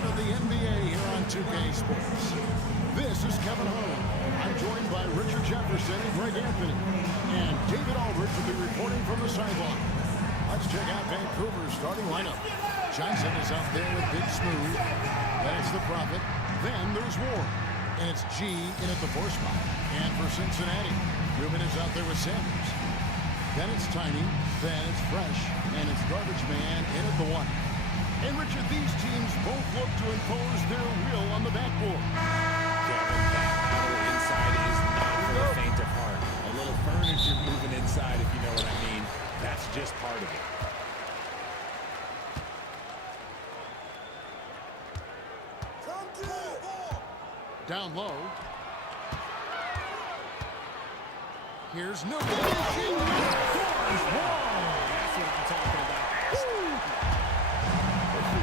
edition of the NBA here on 2K Sports. This is Kevin Holland. I'm joined by Richard Jefferson and Greg Anthony. And David Aldridge will be reporting from the sideline. Let's check out Vancouver's starting lineup. Johnson is out there with Big Smooth. Then it's the Prophet. Then there's Ward. And it's G in at the 4 spot. And for Cincinnati, Newman is out there with Sanders. Then it's Tiny. Then it's Fresh. And it's Garbage Man in at the 1. And Richard, these teams both look to impose their will on the backboard. Kevin, that battle inside is not for the faint of heart. A little furniture moving inside, if you know what I mean. That's just part of it. Down low. Here's Newman. That's what I'm talking about.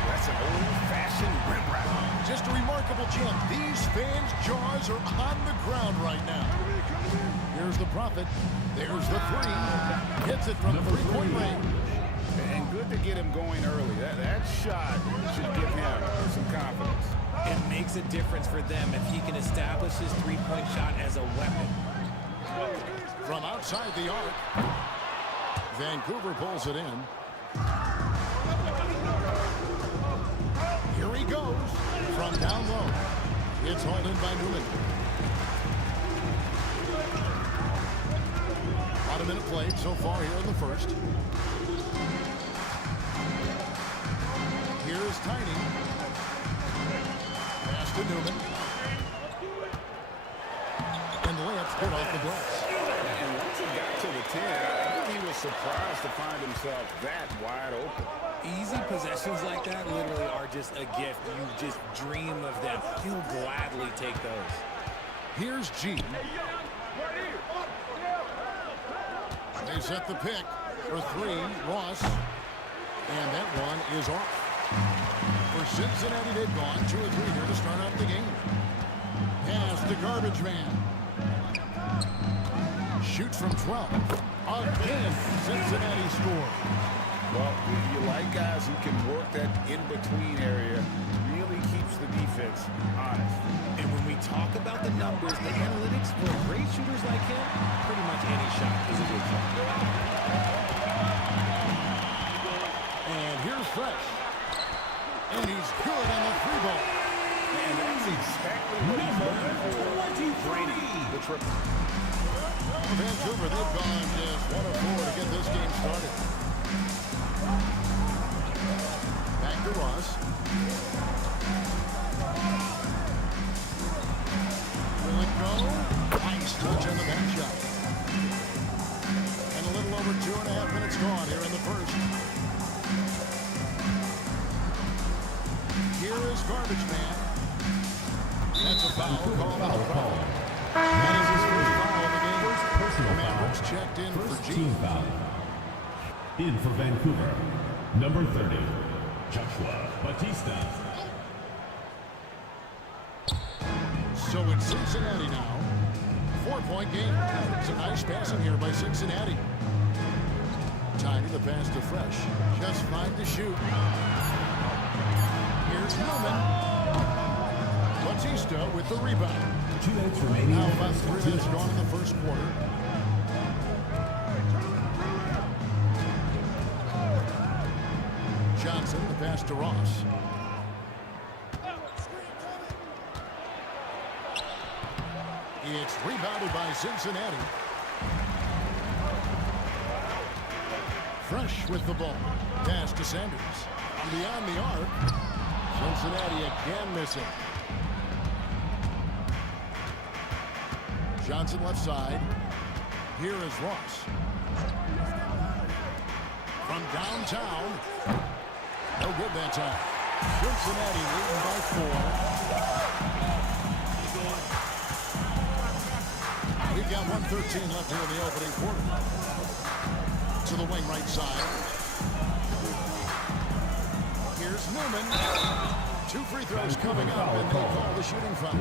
That's an old-fashioned rim wrap. Just a remarkable jump. These fans' jaws are on the ground right now. Here's the Prophet. There's the 3. Hits it from the 3-point range. And good to get him going early. That shot should give him some confidence. It makes a difference for them if he can establish his 3-point shot as a weapon. From outside the arc, Vancouver pulls it in. Here he goes from down low. It's hauled in by Newman. About a minute played so far here in the first. Here's Tiny. Pass to Newman. And the layup's good off the glass. And once he got to the 10, I think he was surprised to find himself that wide open. Easy possessions like that literally are just a gift. You just dream of them. He'll gladly take those. Here's G. They set the pick for 3. Ross. And that one is off. For Cincinnati, they've gone 2 or 3 here to start out the game. Pass the Garbage Man. Shoots from 12. Again, Cincinnati scores. Well, you like guys who can work that in-between area. Really keeps the defense honest. And when we talk about the numbers, the analytics for great shooters like him, pretty much any shot is a good shot. And here's Fresh. And he's good on the 3-ball. And that's exactly what he's looking for. Draining the triple. Vancouver, they've gone just 1 of 4 to get this game started. Back to Ross. Will it go? Nice touch on the back shot. And a little over 2.5 minutes gone here in the first. Here is Garbage Man. That's a foul called on the foul. That is his first foul of the game. Mavericks checked in for G. Team foul. In for Vancouver, number 30, Joshua Batista. So it's Cincinnati now. 4-point game. It's a nice passing here by Cincinnati. Tiny the pass to Fresh. Just 5 to shoot. Here's Newman. Batista with the rebound. 2 minutes remaining. Now about 3 minutes gone in the first quarter. Johnson, the pass to Ross. It's rebounded by Cincinnati. Fresh with the ball. Pass to Sanders. Beyond the arc. Cincinnati again missing. Johnson left side. Here is Ross. From downtown. No good that time. Cincinnati leading by 4. We've got 1:13 left here in the opening quarter. To the wing right side. Here's Newman. 2 free throws coming up, and they call the shooting foul.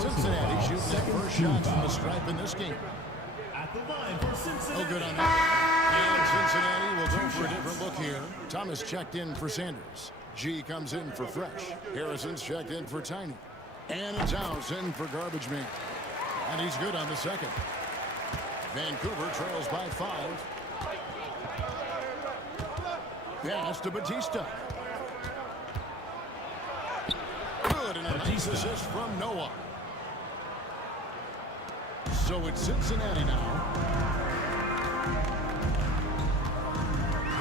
Cincinnati shooting their first shots from the stripe in this game. No good on that. And Cincinnati will go for a different look here. Thomas checked in for Sanders. G comes in for Fresh. Harrison's checked in for Tiny. And it's House in for Garbage Man. And he's good on the second. Vancouver trails by 5. Pass to Batista. Good, and a nice assist from Noah. So it's Cincinnati now.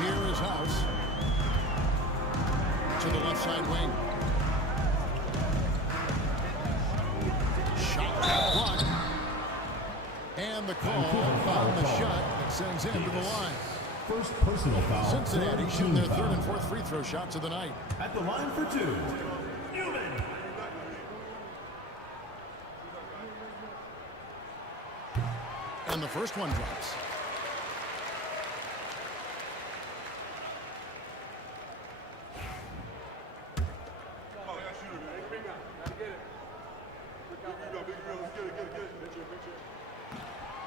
Here is House. To the left side wing. Shot blocked. And the call on the shot that sends him to the line. First personal foul. Cincinnati shooting their third and fourth free throw shots of the night. At the line for 2. Newman. And the first one drops.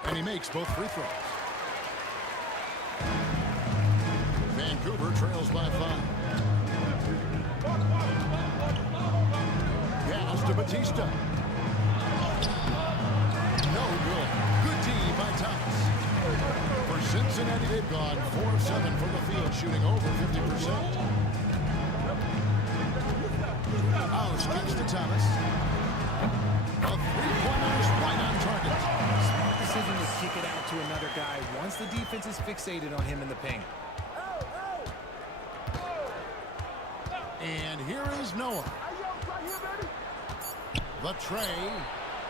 And he makes both free throws. Vancouver trails by 5. Pass to Batista. No good. Good D by Thomas. For Cincinnati, they've gone 4 of 7 from the field, shooting over 50%. House kicks to Thomas. A three-pointer is right on target. Smart decision to kick it out to another guy once the defense is fixated on him in the paint. And here is Noah. The tray.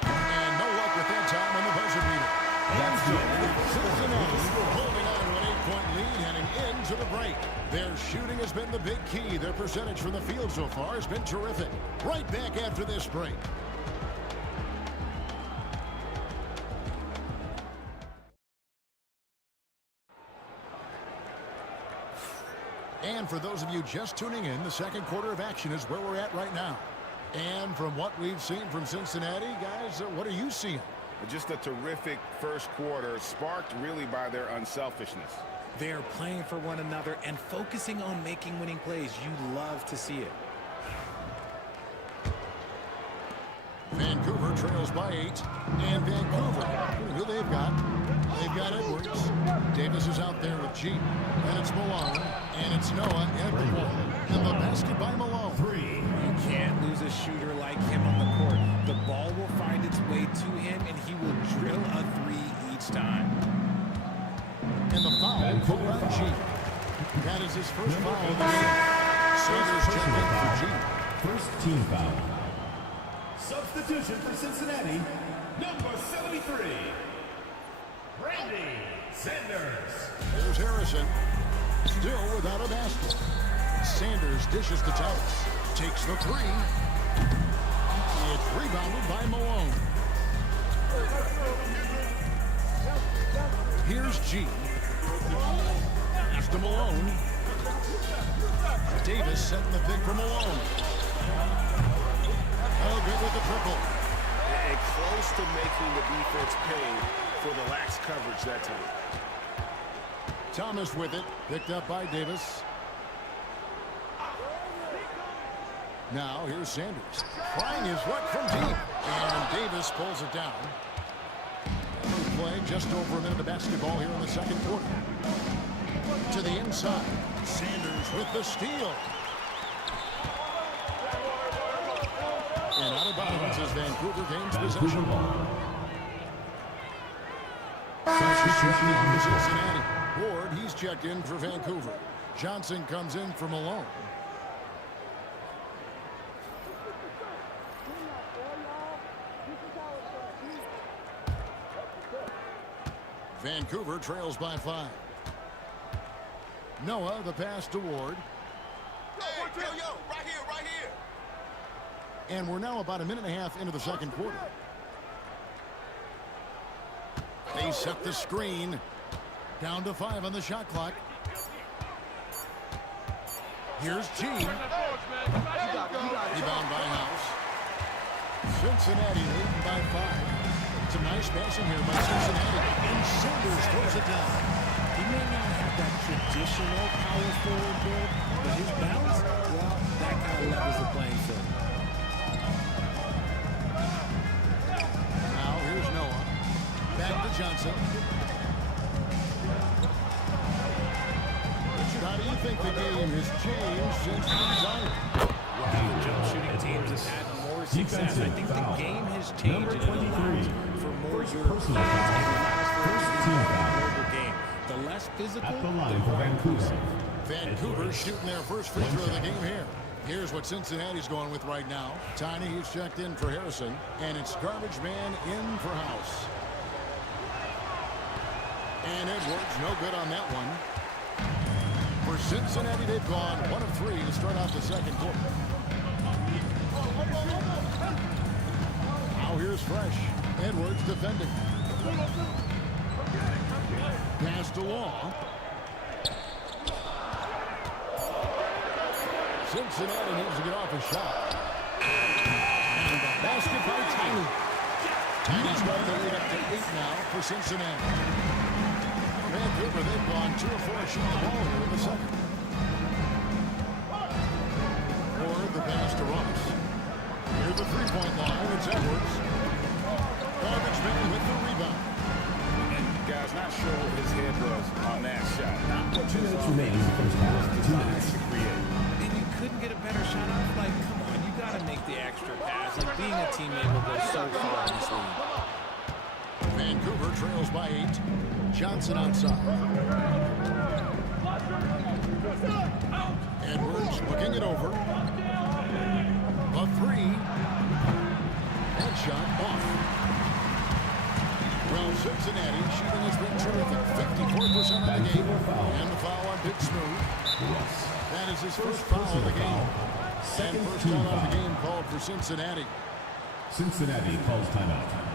And no luck with that time on the buzzer beater. And so Cincinnati holding on to an 8-point lead heading into the break. Their shooting has been the big key. Their percentage from the field so far has been terrific. Right back after this break. And for those of you just tuning in, the second quarter of action is where we're at right now. And from what we've seen from Cincinnati, guys, what are you seeing? Just a terrific first quarter, sparked really by their unselfishness. They're playing for one another and focusing on making winning plays. You love to see it. Vancouver trails by 8. And Vancouver, who they've got? They've got Edwards. Davis is out there with G. And it's Malone. And it's Noah at the point. And the basket by Malone. 3. You can't lose a shooter like him on the court. The ball will find its way to him, and he will drill a 3 each time. And the foul pulled on G. That is his first foul of the game. Sanders checked in for G. First team foul. Substitution for Cincinnati, number 73, Randy Sanders. There's Harrison, still without a basket. Sanders dishes to Thomas, takes the 3. It's rebounded by Malone. Here's G. Pass to Malone. Davis setting the pick for Malone. Oh, good with the triple. And close to making the defense pay for the lax coverage that time. Thomas with it, picked up by Davis. Now here's Sanders, trying his luck from deep, and Davis pulls it down. We play just over a minute of basketball here in the second quarter. To the inside, Sanders with the steal. And out of bounds as Vancouver gains possession. Substitution for Cincinnati. Ward, he's checked in for Vancouver. Johnson comes in for Malone. Vancouver trails by 5. Noah, the pass to Ward. Hey, yo, right here. And we're now about a minute and a half into the second quarter. They set the screen. Down to 5 on the shot clock. Here's G. Rebound by House. Cincinnati leading by 5. Some nice passing here by Cincinnati. And Sanders throws it down. He may not have that traditional power forward build, but his balance, well, changed since the design. Well, the jump shooting teams have had more success. I think the game has changed and it allows for more Europeans and allows for a global game. The less physical, At the the line for more Vancouver. Vancouver shooting their first free throw of the game here. Here's what Cincinnati's going with right now. Tiny, he's checked in for Harrison. And it's garbage man in for House. And Edwards, no good on that one. For Cincinnati, they've gone 1 of 3 to start out the second quarter. Now here's Fresh. Edwards defending. Pass to Law. Cincinnati needs to get off a shot. And the basket by Tiny. Tiny's got the lead up to 8 now for Cincinnati. Vancouver, they've gone 2 of 4 shooting the ball here in the second. Or the pass to Ross. Near the three-point line, it's Edwards. Garbage man with the rebound. And guys, not sure what his head was on that shot. Not what 2 minutes remaining in the first half. 2 minutes. to create. and you couldn't get a better shot off. Like, come on, you got to make the extra pass. Like, being a teammate will go so far in this league. Vancouver trails by 8. Johnson outside. Edwards looking it over. A 3. That shot off. Well, Cincinnati shooting has been terrific. 54% of the game. And the foul on Big Smooth. That is his first foul of the game. And first time out of the game called for Cincinnati. Cincinnati calls timeout.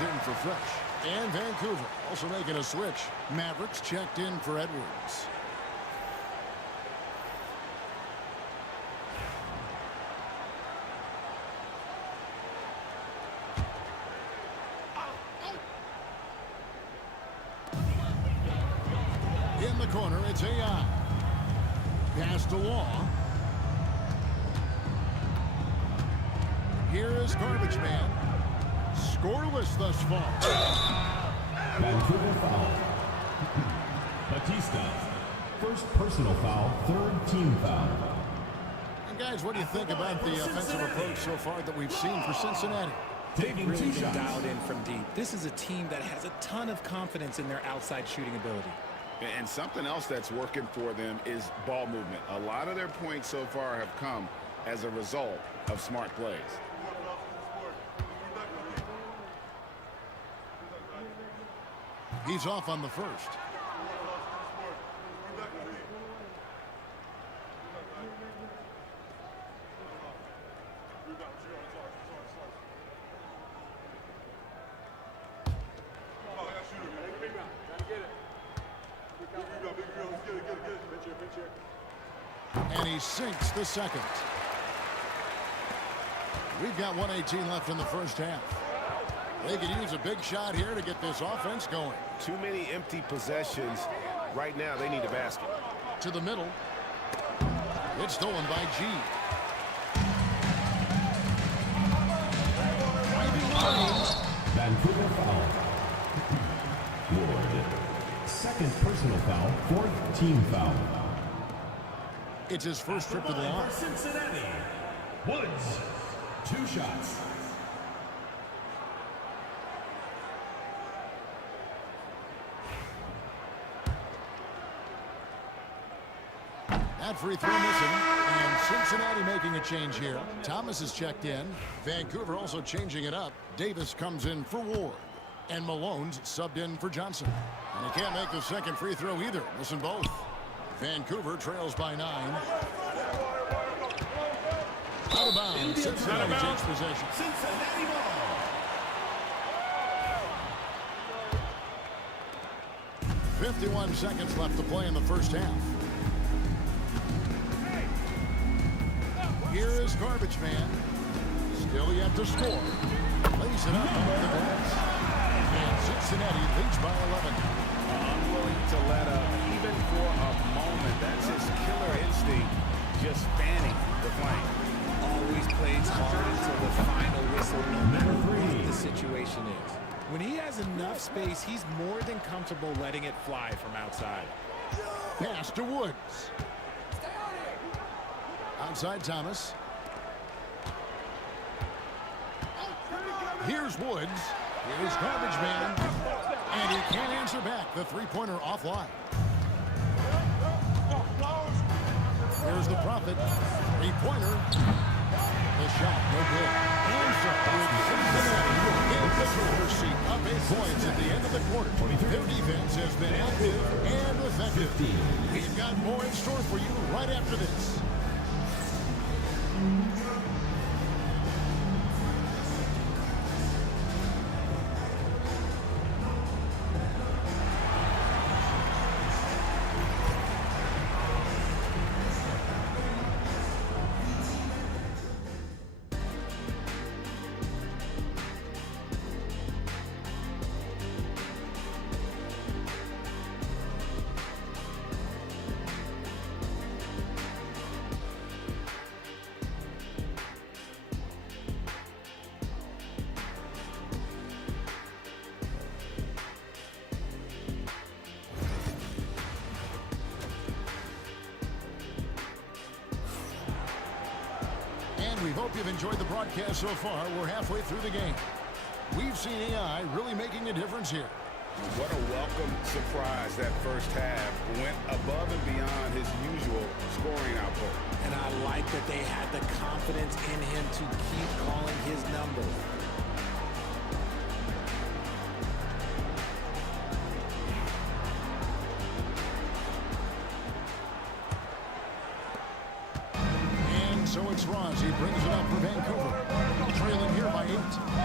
In for Fresh. And Vancouver also making a switch. Mavericks checked in for Edwards. In the corner, it's AI. Pass to Law. Here is Garbage Man. Scoreless thus far. Vancouver foul. Batista. First personal foul, third team foul. And guys, what do you think about the offensive approach so far that we've seen for Cincinnati? They've really been dialed in from deep. This is a team that has a ton of confidence in their outside shooting ability. And something else that's working for them is ball movement. A lot of their points so far have come as a result of smart plays. He's off on the first. And he sinks the second. We've got 1:18 left in the first half. They could use a big shot here to get this offense going. Too many empty possessions. Right now, they need a basket. To the middle. It's stolen by G. Vancouver foul. Ward. Second personal foul, fourth team foul. It's his first trip to the line. Cincinnati. Woods. 2 shots. That free throw missing, and Cincinnati making a change here. Thomas is checked in. Vancouver also changing it up. Davis comes in for Ward, and Malone's subbed in for Johnson. And he can't make the second free throw either, missing both. Vancouver trails by 9. Out of bounds. Cincinnati takes possession. Cincinnati ball. 51 seconds left to play in the first half. Here is Garbage Man. Still yet to score. Lays it up under the glass. And Cincinnati leads by 11. Unwilling to let up, even for a moment. That's his killer instinct, just fanning the flame. Always plays hard until the final whistle, no matter what the situation is. When he has enough space, he's more than comfortable letting it fly from outside. Pass to Woods. Outside Thomas. Here's Woods. Here's Garbage Man. And he can't answer back. The three-pointer offline. Here's the Prophet. Three-pointer. The shot, no good. And so, with Cincinnati in the driver's seat, up 8 points at the end of the quarter. Their defense has been active and effective. We've got more in store for you right after this. We hope you've enjoyed the broadcast so far. We're halfway through the game. We've seen AI really making a difference here. What a welcome surprise that first half. Went above and beyond his usual scoring output. And I like that they had the confidence in him to keep calling his number. So it's Ross. He brings it up for Vancouver. Trailing here by 8.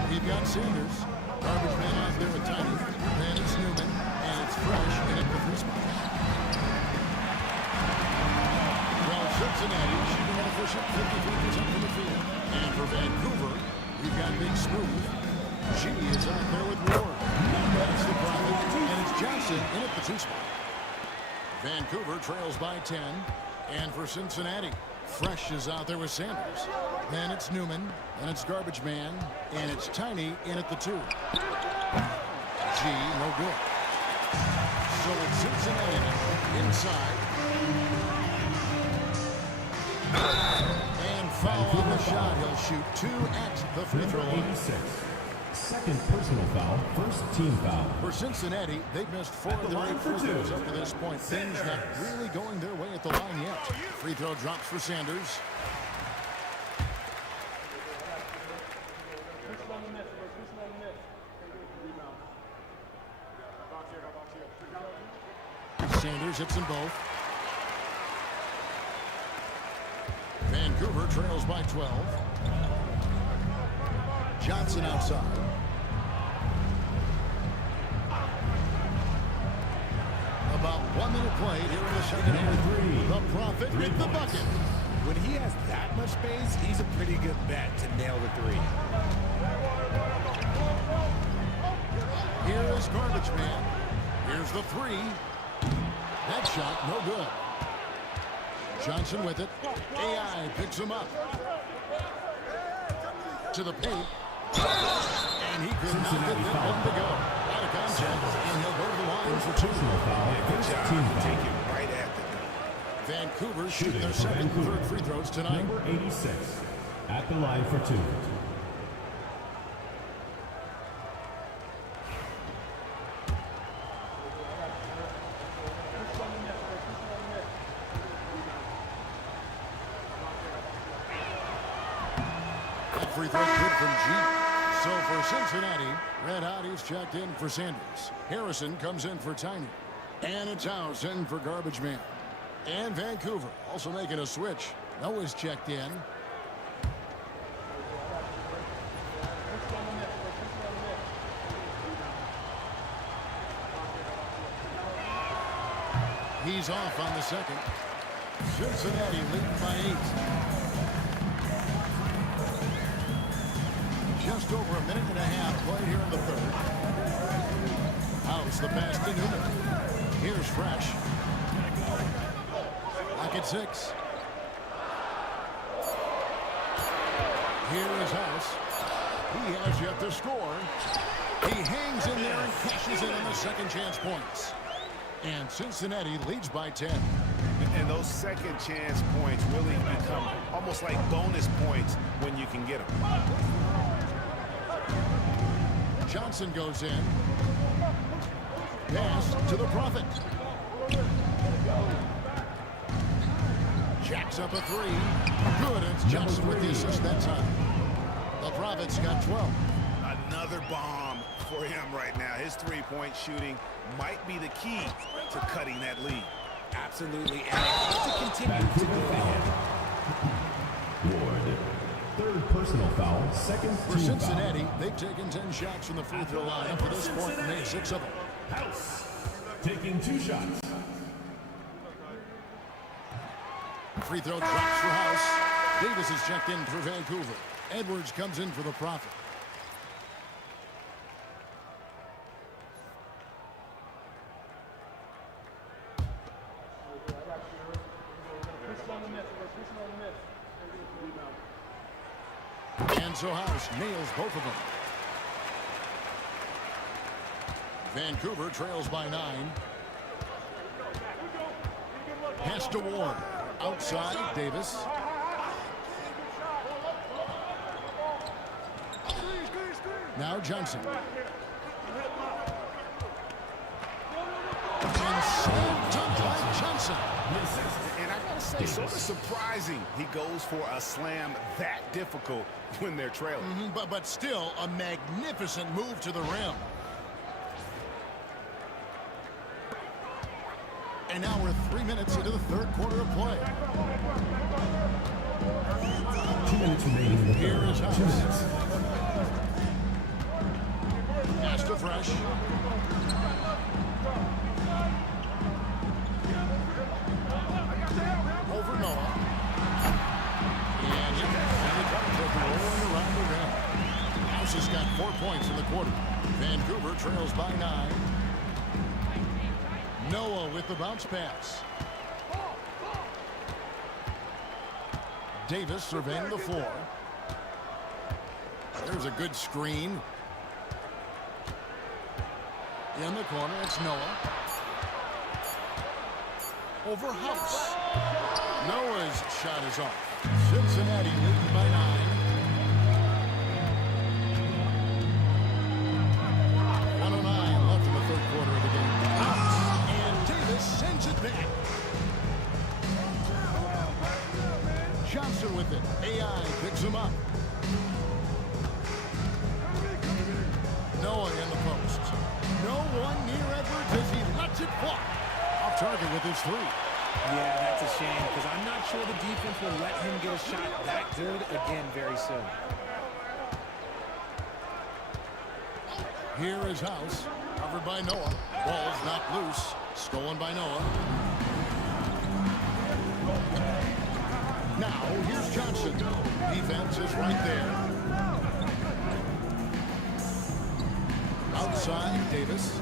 We've got Sanders. Garbage Man out there with Tiny. Then it's Newman. And it's Fresh in at the 3 spot. Well, Cincinnati shooting an efficient 53% from the field. And for Vancouver, we've got Big Smooth. She is out there with Ward. That's the problem. And it's Johnson in at the 2 spot. Vancouver trails by 10. And for Cincinnati, Fresh is out there with Sanders. Then it's Newman. Then it's Garbage Man. And it's Tiny in at the 2. G, no good. So it's Cincinnati now inside. And foul on the shot. He'll shoot 2 at the free throw line. 86. Second personal foul, first team foul. For Cincinnati, they've missed 4 of their 8 free throws up to this point. Things not really going their way at the line yet. Free throw drops for Sanders. Sanders hits them both. Vancouver trails by 12. Johnson outside. About 1 minute played here in the second half. The Prophet with the bucket. When he has that much space, he's a pretty good bet to nail the 3. Here is Garbage Man. Here's the 3. That shot, no good. Johnson with it. AI picks him up. To the paint. And he could not get that one to go. Got a the contact, and he'll go to the line for 2. Personal foul. Good job. Team Take foul. it right at them. Vancouver shooting their second and third free throws tonight. Number 86 at the line for 2. That free throw good from G. So for Cincinnati, Red Hotties checked in for Sanders. Harrison comes in for Tiny. And it's House in for Garbage Man. And Vancouver also making a switch. Noah's checked in. He's off on the second. Cincinnati leading by 8. Just over a minute and a half played here in the third. House the pass to Newman. Here's Fresh. Back at 6. Here is House. He has yet to score. He hangs in there and cashes in on the second chance points. And Cincinnati leads by 10. And those second chance points really become almost like bonus points when you can get them. Johnson goes in. Pass to the Prophet. Jacks up a 3. Good. It's Johnson with the assist that time. The Prophet's got 12. Another bomb for him right now. His three-point shooting might be the key to cutting that lead. Absolutely. And to continue to go ahead. Ward. Third personal foul. Second For team Cincinnati, they've taken 10 shots from the free throw line up to this point and made 6 of them. foul. House. Taking 2 shots. Free throw drops for House. Davis is checked in for Vancouver. Edwards comes in for the Prophet. And so House nails both of them. Vancouver trails by 9. Pass to Ward. Outside, Davis. Now Johnson. And slam dunk by Johnson. And I gotta say, sort of surprising he goes for a slam that difficult when they're trailing. But still a magnificent move to the rim. And now we're 3 minutes into the third quarter of play. 2 minutes remaining in the third. Here is House. 2 minutes. Pass to Fresh. Over Noah. And the comes rolling around the rim. House has got 4 points in the quarter. Vancouver trails by 9. Noah with the bounce pass. Davis surveying the floor. There's a good screen. In the corner, it's Noah. Over House. Noah's shot is off. Cincinnati leading by 9. 1:09 left in the third quarter of the game. And Davis sends it back. Johnson with it. AI picks him up. Noah in the post. No one near Edwards as he lets it fly. Off target with his 3. Yeah, that's a shame because I'm not sure the defense will let him get a shot that good again very soon. Here is House. Covered by Noah. Ball's knocked loose. Stolen by Noah. Now, here's Johnson. Defense is right there. Outside, Davis.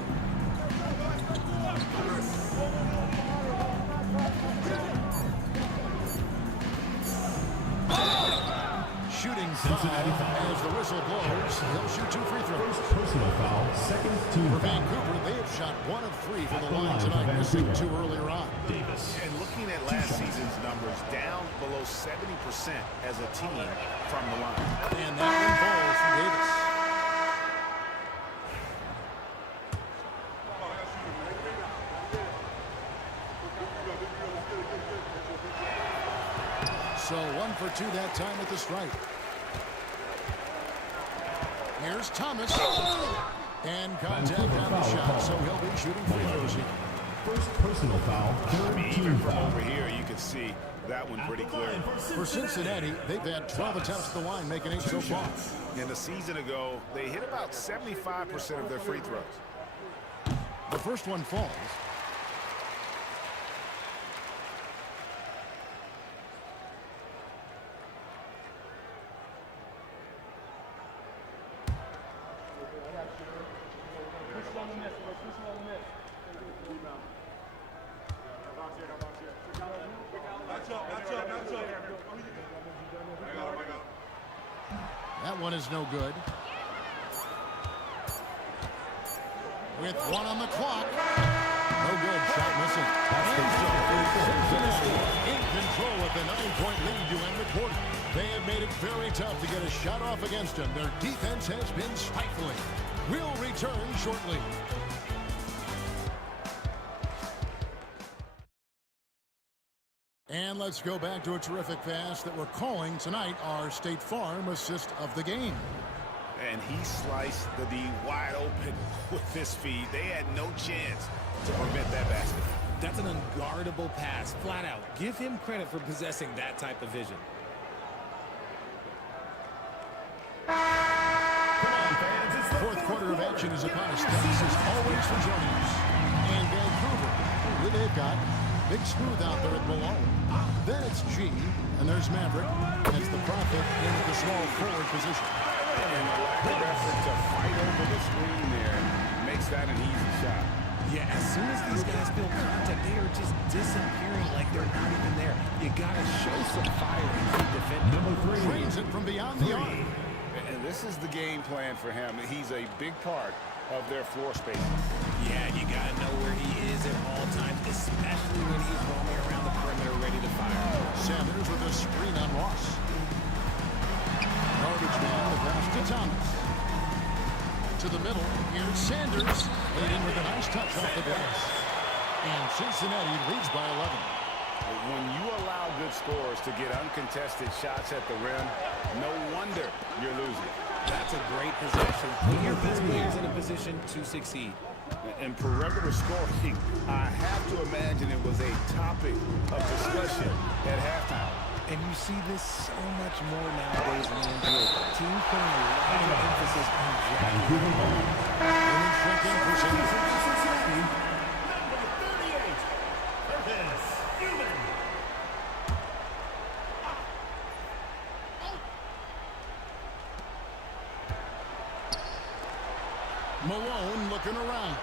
Shooting Cincinnati foul. foul. As the whistle blows, he'll shoot 2 free throws. First personal foul, second team For foul. Vancouver, they have shot 1 of 3 for the At the line line for tonight, missing Vancouver. 2 earlier on. Davis. And looking at last season's numbers, down below 70% as a team from the line. And that one falls for Davis. So 1 for 2 that time at the stripe. Here's Thomas. And contact on the shot, so he'll be shooting free throws here. First personal foul, third team Even from foul. over here, you can see that one pretty clear. For Cincinnati, they've had 12 attempts at the line, making 8 so far. And a season ago, they hit about 75% of their free throws. The first one falls. That one is no good. With 1 on the clock. No good. Shot missing. And so Cincinnati in control with the 9-point lead to end the quarter. They have made it very tough to get a shot off against them. Their defense has been stifling. We'll return shortly. And let's go back to a terrific pass that we're calling tonight our State Farm assist of the game. And he sliced the D wide open with his feet. They had no chance to prevent that basket. That's an unguardable pass, flat out. Give him credit for possessing that type of vision. Fourth quarter of action is upon us. Thanks as always for joining us. And Vancouver, who they've got Big Smooth out there at Malone. Then it's G, and there's Maverick. That's the Prophet in the small forward position. And the lack of effort to fight over the screen there makes that an easy shot. Yeah, as soon as these guys feel contact, they are just disappearing like they're not even there. You gotta show some fire and keep defending. Number 3. Drains it from beyond the arc. And this is the game plan for him. He's a big part of their floor spacing. Yeah, you gotta know where he is at all times, especially when he's roaming around the perimeter ready to fire. Sanders with a screen on Ross. Garbage man, the pass to Thomas. To the middle, here's Sanders. Laid in with a nice touch off the glass. And Cincinnati leads by 11. When you allow good scorers to get uncontested shots at the rim, no wonder you're losing. That's a great possession. Put your best players in a position to succeed. And perimeter scoring, I have to imagine it was a topic of discussion at halftime. And you see this so much more nowadays in the NBA. Teams putting a lot of emphasis on Vancouver ball. Women shrinking for Cincinnati. Number 38. Curtis Newman. Malone looking around.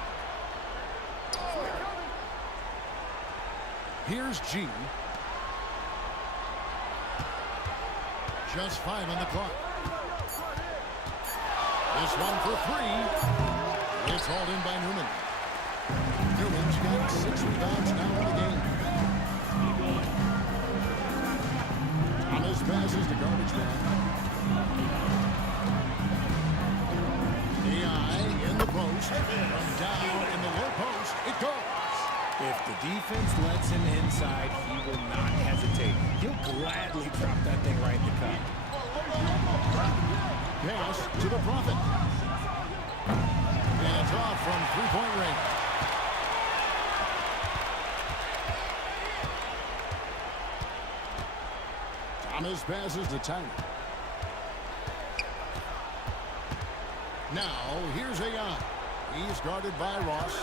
Here's G. Just 5 on the clock. This one for 3. It's hauled in by Newman. Newman's got 6 rebounds now in the game. On his passes to garbage man. In the post, from down in the low post, it goes. If the defense lets him inside, he will not hesitate. He'll gladly drop that thing right in the cup. Pass to the Prophet. And it's off from three-point range. Thomas passes to Tiny. Now, here's Ayan. He's guarded by Ross.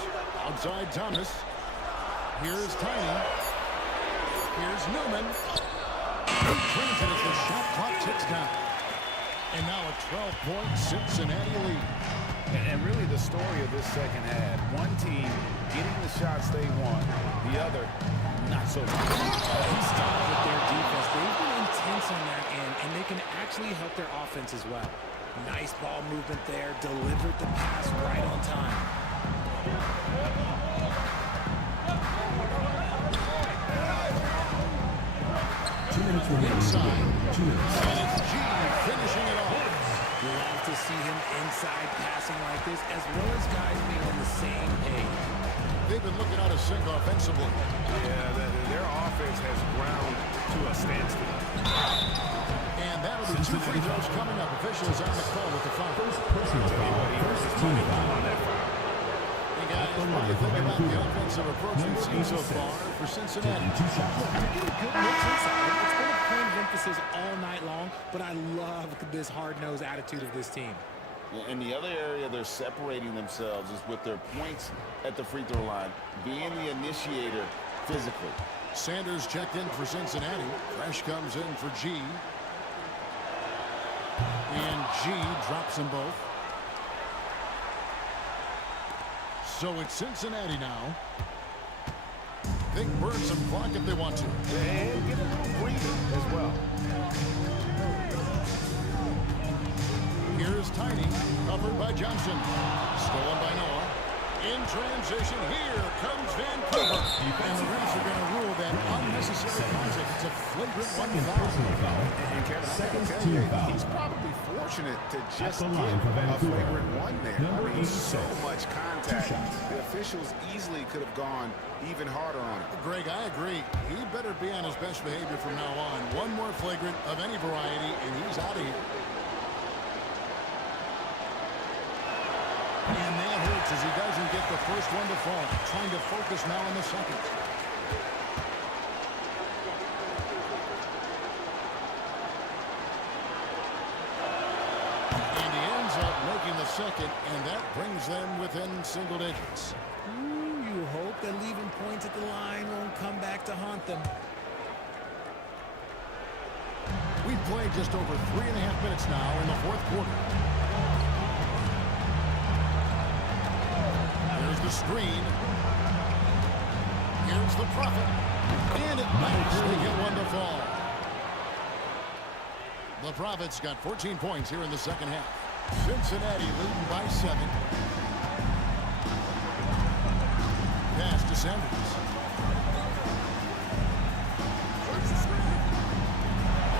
Outside Thomas. Here's Tiny. Here's Newman. He brings it as the shot clock ticks down. And now a 12-point Cincinnati lead. And really the story of this second half, one team getting the shots they want, the other not so much. He stopped with their defense. They've been intense balance on that end, and they can actually help their offense as well. Nice ball movement there. Delivered the pass right on time. 2 minutes remaining in the game. 2 minutes. And it's G finishing it off. Love to see him inside passing like this, as well as guys being on the same page. They've been looking out of sync offensively. Yeah, their offense has ground to a standstill. And that'll be 2 free throws coming up. Officials on the call with the foul. First personal foul. First team foul. Hey guys, what do you think about the offensive approach we've seen so far for Cincinnati? Taking 2 shots. They're getting good looks inside. It's been a point of emphasis all night long, but I love this hard-nosed attitude of this team. And the other area they're separating themselves is with their points at the free throw line, being the initiator physically. Sanders checked in for Cincinnati. Fresh comes in for G. And G drops them both. So it's Cincinnati now. They can burn some clock if they want to. And get a little breather as well. Here's Tiny, covered by Johnson. Stolen by Noah. In transition, here comes Vancouver. And the refs are going to rule that unnecessary contact. It's a flagrant one Second foul. personal foul. And Kevin, I Second gotta tell team you, foul. he's probably fortunate to just the get line for a Vancouver. flagrant one there. Number I mean, so 86. much contact. 2 shots. The officials easily could have gone even harder on it. Greg, I agree. He better be on his best behavior from now on. One more flagrant of any variety, and he's out of here. And that hurts as he doesn't get the first one to fall. Trying to focus now on the second. And he ends up making the second, and that brings them within single digits. Ooh, you hope that leaving points at the line won't come back to haunt them. We've played just over 3.5 minutes now in the fourth quarter. There's the screen. Here's the Prophet. And it managed to get one to fall. The Prophet's got 14 points here in the second half. Cincinnati leading by 7. Pass to Sanders.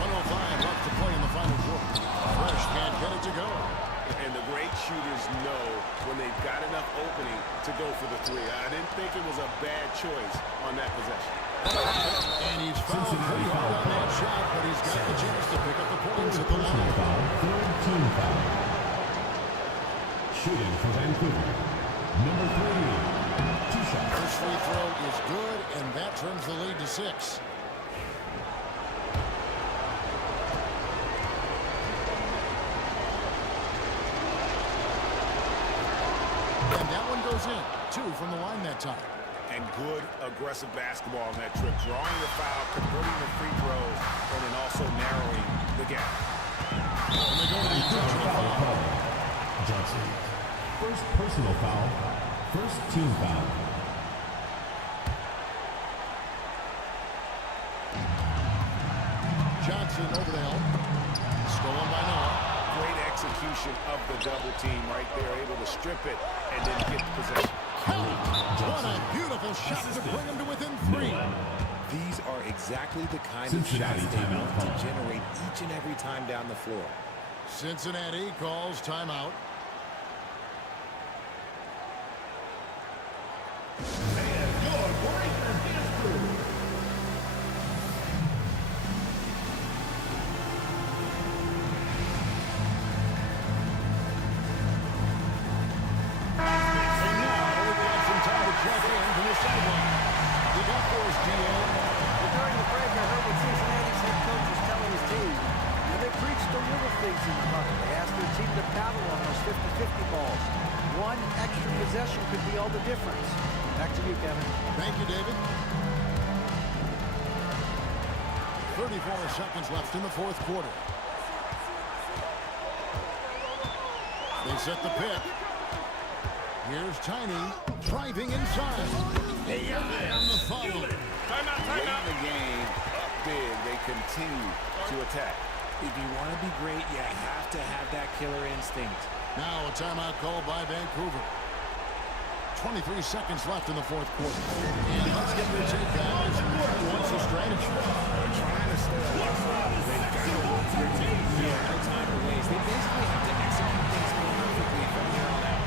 1:05 left to play in the final quarter. Fresh can't get it to go. And the great shooters know when they've got enough opening to go for the three. I didn't think it was a bad choice on that possession. And he's fouled pretty hard on that shot, but he's got the chance to pick up the points at the Personal line. foul. Third team foul. Shooting for Vancouver. Number 3. 2 shots. First free throw is good, and that turns the lead to 6. And that one goes in. 2 from the line that time. And good aggressive basketball on that trip. Drawing the foul, converting the free throws, and then also narrowing the gap. And they go to the intentional Foul foul. call. Johnson. First personal foul. First team foul. Johnson over the help. Stolen by Noah. Great execution of the double team right there, able to strip it and then get the possession. Kelly, what a beautiful shot to bring him to within 3. These are exactly the kind Cincinnati of shots they timeout want to call. generate each and every time down the floor. Cincinnati calls timeout. And now we're going to have some time to check in from the sideline. You got those, DA. During the break, I heard what Cincinnati's head coach was telling his team. And they preached the little things in the huddle. They asked their team to paddle on those 50-50 balls. One extra possession could be all the difference. Back to you, Kevin. Thank you, David. 34 seconds left in the fourth quarter. They set the pick. Here's Tiny driving inside. And the foul. Late in the game, up big. They continue to attack. If you want to be great, you have to have that killer instinct. Now a timeout called by Vancouver. 23 seconds left in the fourth quarter. And let's get their take down. What's the strategy? They're trying to stay alive. They've got to work their team. No time to waste. They basically have to execute things perfectly from here on out.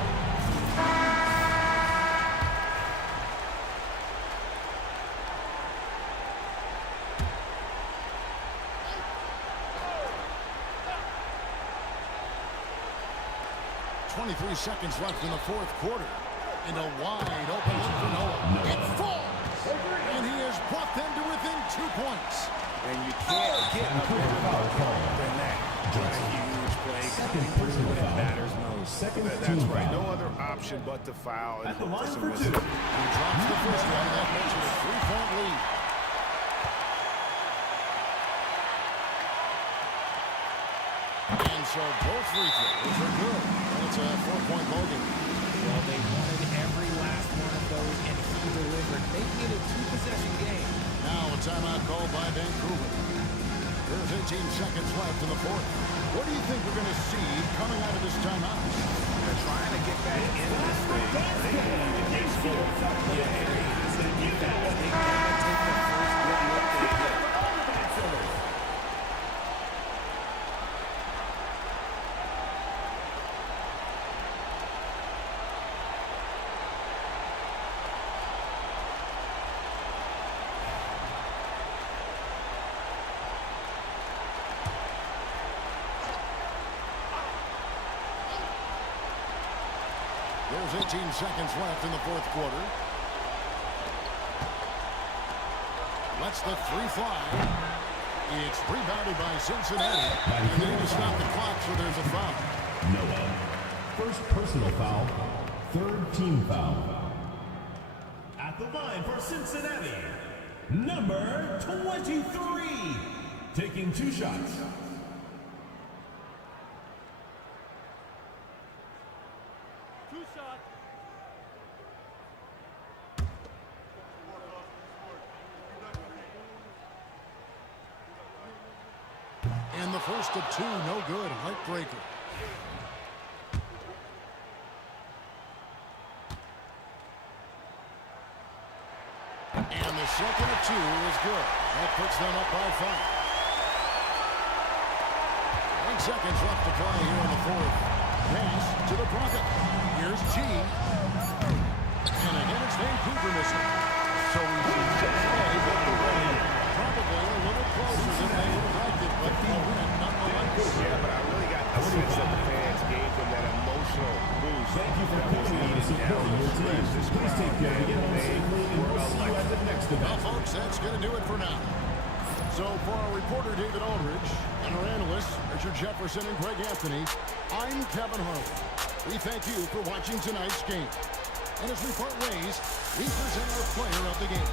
23 seconds left in the fourth quarter. And a wide open look for Noah. It falls! And he has brought them to within 2 points. And you can't get a better foul than that. What a huge play. Second personal When it foul. matters most. Second That's team right. foul. No other option but to foul. At the line some for misses. two. He drops the first one. That makes it a 3-point lead. And so both free throws are good. And it's a 4-point ball game. Well, they wanted every last one of those, and he delivered, making it a two-possession game. Now a timeout called by Vancouver. There's 18 seconds left in the fourth. What do you think we're going to see coming out of this timeout? They're trying to get back into this thing. They need to get scored. Yeah, and it has to be that. They got to take the first good look they get. There's 18 seconds left in the fourth quarter. Lets the three fly. It's rebounded by Cincinnati. And they need to stop the clock, so there's a foul. Noah. First personal foul. Third team foul. At the line for Cincinnati, number 23. Taking 2 shots. And the first of 2, no good. Light breaker. And the second of 2 is good. That puts them up by 5. 8 seconds left to play here in the fourth. Pass to the pocket. Here's G. And again it's Vancouver missing. So we see Cincinnati get the win. Probably a little closer than they would have liked it, but the win nonetheless. Yeah, but I really got the sense that the fans gave them that emotional boost. Thank you for coming out and supporting your team. Please take care to get home safely, and we'll see you at the next Well, event. folks, that's going to do it for now. So for our reporter, David Aldridge, and our analysts, Richard Jefferson and Greg Anthony, I'm Kevin Harlan. We thank you for watching tonight's game. And as we part ways, we present our player of the game.